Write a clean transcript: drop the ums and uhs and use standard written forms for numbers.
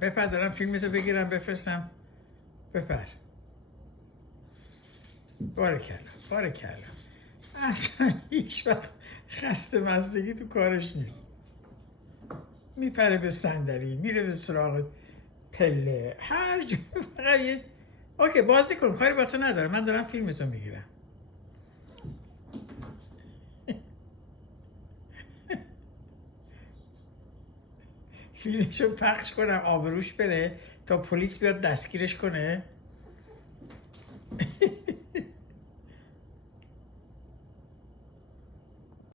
بپر دارم فیلمتو بگیرم بفرستم. بپر. بارکلا اصلا هیچ وقت خسته مزدگی تو کارش نیست. میپره به صندلی، میره به سراغ پله، هر جا. فقط اوکی بازی کن، کاری با تو ندارم، من دارم فیلمتو میگیرم. فیلمشو پخش کنم آبروش بره تا پلیس بیاد دستگیرش کنه.